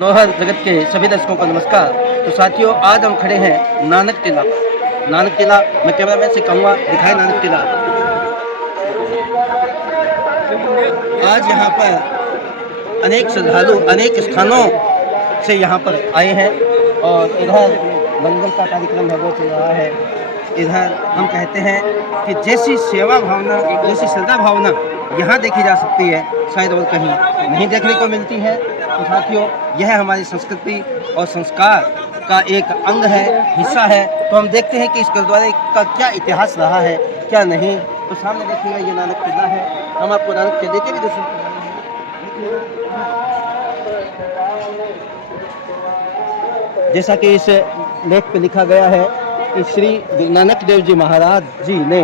नौहर जगत के सभी दर्शकों को नमस्कार। तो साथियों, आज हम खड़े हैं नानक टीला पर। नानक टीला, मैं कैमरामैन से कहूँगा दिखाए नानक टीला। आज यहाँ पर अनेक श्रद्धालु अनेक स्थानों से यहाँ पर आए हैं और इधर लंगर का कार्यक्रम है वो चल रहा है। इधर हम कहते हैं कि जैसी सेवा भावना, जैसी श्रद्धा भावना यहाँ देखी जा सकती है, शायद और कहीं नहीं देखने को मिलती है। तो साथियों, यह हमारी संस्कृति और संस्कार का एक अंग है, हिस्सा है। तो हम देखते हैं कि इस गुरुद्वारे का क्या इतिहास रहा है, क्या नहीं। तो सामने देखिएगा, ये नानक टीला है। हम आपको नानक टीले के भी दर्शन कराएंगे। जैसा कि इस लेख पे लिखा गया है कि श्री गुरु नानक देव जी महाराज जी ने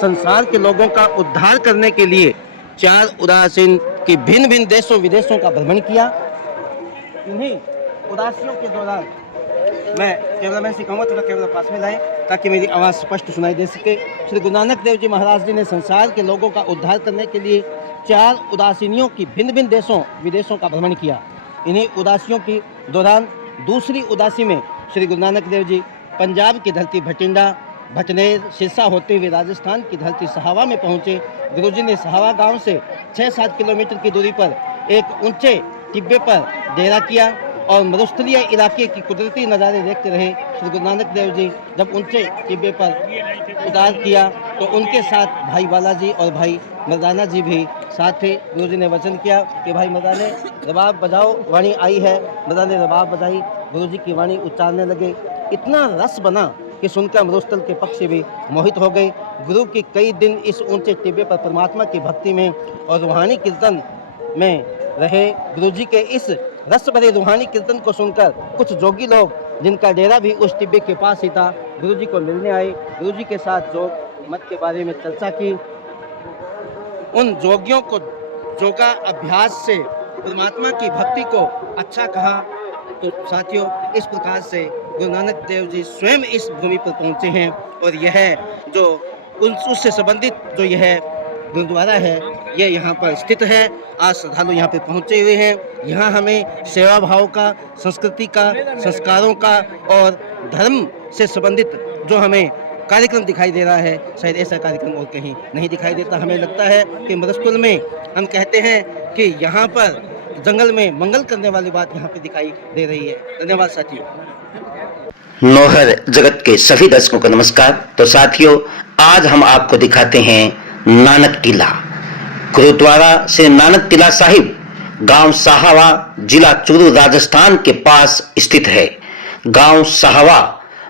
संसार के लोगों का उद्धार करने के लिए 4 उदासीन की भिन्न भिन्न देशों विदेशों का भ्रमण किया। इन्हीं उदासियों के दौरान, मैं कैमरामैन से कहूँगा थोड़ा कैमरा पास में लाएं ताकि मेरी आवाज़ स्पष्ट सुनाई दे सके। श्री गुरु नानक देव जी महाराज जी ने संसार के लोगों का उद्धार करने के लिए 4 उदासीनियों की भिन्न भिन्न देशों विदेशों का भ्रमण किया। इन्हीं उदासियों के दौरान दूसरी उदासी में श्री गुरु नानक देव जी पंजाब की धरती भटिंडा, भटनेर, सिरसा होते हुए राजस्थान की धरती सहावा में पहुँचे। गुरुजी ने सहावा गांव से 6-7 किलोमीटर की दूरी पर एक ऊंचे टिब्बे पर डेरा किया और मरुस्थलीय इलाके की कुदरती नज़ारे देखते रहे। श्री गुरु नानक देव जी जब ऊंचे टिब्बे पर उतार किया तो उनके साथ भाई बालाजी और भाई मर्दाना जी भी साथ थे। गुरुजी ने वचन किया कि भाई मर्दाने रबाब बजाओ, वाणी आई है। मर्दाने रबाब बजाई, गुरुजी की वाणी उच्चारने लगे। इतना रस बना कि सुनकर मरुस्थल के पक्षी भी मोहित हो गए। गुरु की कई दिन इस ऊंचे टिब्बे पर परमात्मा की भक्ति में और रूहानी कीर्तन में रहे। गुरुजी के इस रस भरे रूहानी कीर्तन को सुनकर कुछ जोगी लोग, जिनका डेरा भी उस टिब्बे के पास ही था, गुरुजी को मिलने आए। गुरुजी के साथ जोग मत के बारे में चर्चा की। उन जोगियों को जोगा अभ्यास से परमात्मा की भक्ति को अच्छा कहा। तो साथियों, इस प्रकार से गुरु नानक देव जी स्वयं इस भूमि पर पहुंचे हैं और यह जो उससे संबंधित जो यह गुरुद्वारा है, ये यहाँ पर स्थित है। आज श्रद्धालु यहाँ पे पहुँचे हुए हैं। यहाँ हमें सेवा भाव का, संस्कृति का, संस्कारों का और धर्म से संबंधित जो हमें कार्यक्रम दिखाई दे रहा है, शायद ऐसा कार्यक्रम और कहीं नहीं दिखाई देता। हमें लगता है कि मरुस्थल में हम कहते हैं कि यहाँ पर जंगल में मंगल करने वाली बात यहाँ पे दिखाई दे रही है। धन्यवाद साथियों। नौहर जगत के सभी दर्शकों को नमस्कार। तो साथियों, आज हम आपको दिखाते हैं नानक टीला। गुरुद्वारा श्री नानक टीला साहिब गांव साहवा, जिला चूरू, राजस्थान के पास स्थित है। गांव साहवा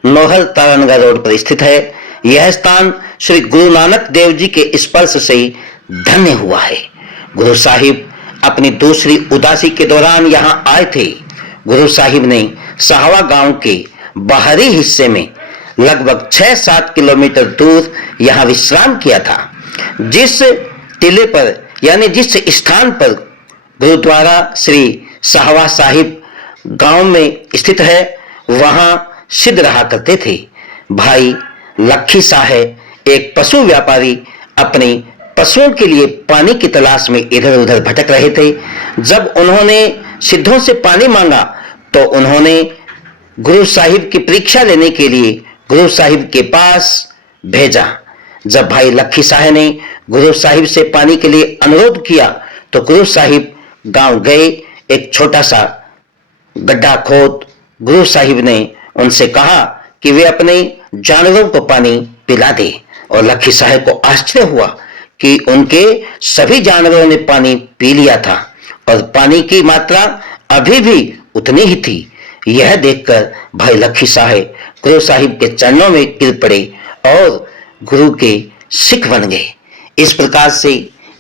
नौहर तारानगर रोड पर स्थित है। यह स्थान श्री गुरु नानक देव जी के स्पर्श से धन्य हुआ है। गुरु साहिब अपनी दूसरी उदासी के दौरान यहां आए थे। गुरु साहिब ने साहवा गांव के बाहरी हिस्से में लगभग 6-7 किलोमीटर दूर यहां विश्राम किया था। जिस टीले पर यानी जिस स्थान पर गुरुद्वारा श्री साहवा साहिब गांव में स्थित है, वहां सिद्ध रहा करते थे। भाई लखी साहे, एक पशु व्यापारी, अपने पशुओं के लिए पानी की तलाश में इधर उधर भटक रहे थे। जब उन्होंने सिद्धों से पानी मांगा तो उन्होंने गुरु साहिब की परीक्षा लेने के लिए गुरु साहिब के पास भेजा। जब भाई लखी साहे ने गुरु साहिब से पानी के लिए अनुरोध किया तो गुरु साहिब गांव गए। एक छोटा सा गड्ढा खोद गुरु साहिब ने उनसे कहा कि वे अपने जानवरों को पानी पिला दे। और लखी साहब को आश्चर्य हुआ कि उनके सभी जानवरों ने पानी पी लिया था और पानी की मात्रा अभी भी उतनी ही थी। यह देखकर भाई लखी साहब गुरु साहिब के चरणों में गिर पड़े और गुरु के सिख बन गए। इस प्रकार से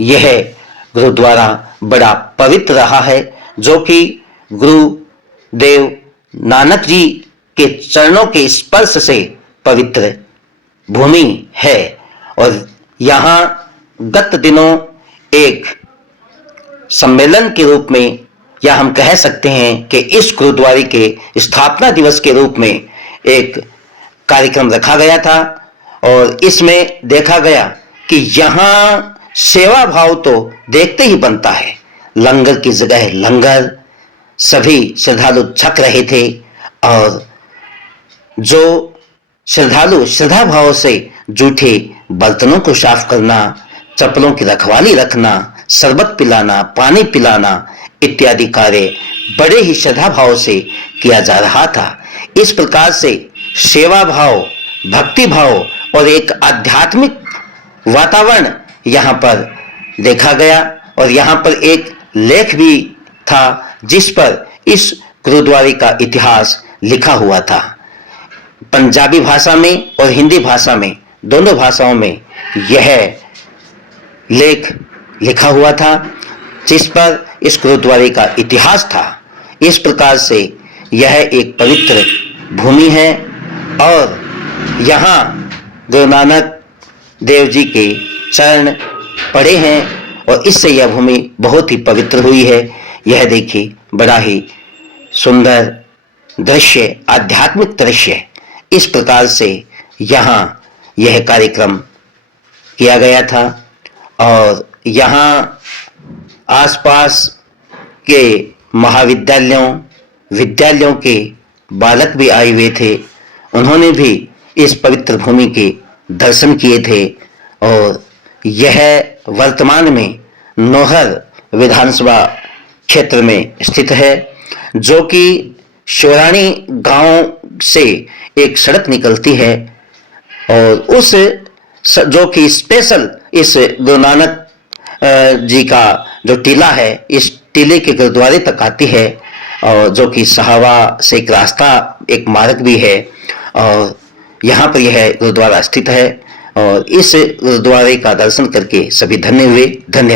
यह गुरुद्वारा बड़ा पवित्र रहा है, जो कि गुरुदेव नानक जी के चरणों के स्पर्श से पवित्र भूमि है। और यहाँ गत दिनों एक सम्मेलन के रूप में, या हम कह सकते हैं कि इस गुरुद्वारे के स्थापना दिवस के रूप में एक कार्यक्रम रखा गया था और इसमें देखा गया कि यहाँ सेवा भाव तो देखते ही बनता है। लंगर की जगह लंगर, सभी श्रद्धालु छक रहे थे और जो श्रद्धालु श्रद्धा भाव से जूठे बर्तनों को साफ करना, चप्पलों की रखवाली रखना, शरबत पिलाना, पानी पिलाना इत्यादि कार्य बड़े ही श्रद्धा भाव से किया जा रहा था। इस प्रकार से सेवा भाव, भक्ति भाव और एक आध्यात्मिक वातावरण यहाँ पर देखा गया और यहाँ पर एक लेख भी था जिस पर इस गुरुद्वारे का इतिहास लिखा हुआ था। पंजाबी भाषा में और हिंदी भाषा में, दोनों भाषाओं में यह लेख लिखा हुआ था जिस पर इस गुरुद्वारे का इतिहास था। इस प्रकार से यह एक पवित्र भूमि है और यहाँ गुरु नानक देव जी के चरण पड़े हैं और इससे यह भूमि बहुत ही पवित्र हुई है। यह देखिए, बड़ा ही सुंदर दृश्य, आध्यात्मिक दृश्य। इस प्रकार से यहाँ यह कार्यक्रम किया गया था और यहाँ आसपास के विद्यालयों के बालक भी आए हुए थे। उन्होंने भी इस पवित्र भूमि के दर्शन किए थे और यह वर्तमान में नौहर विधानसभा क्षेत्र में स्थित है, जो कि शिवरानी गांव से एक सड़क निकलती है और उस जो कि स्पेशल इस गुरु नानक जी का जो टीला है, इस टीले के गुरुद्वारे तक आती है और जो कि साहवा से एक रास्ता, एक मार्ग भी है और यहाँ पर यह गुरुद्वारा स्थित है और इस गुरुद्वारे का दर्शन करके सभी धन्य हुए। धन्यवाद।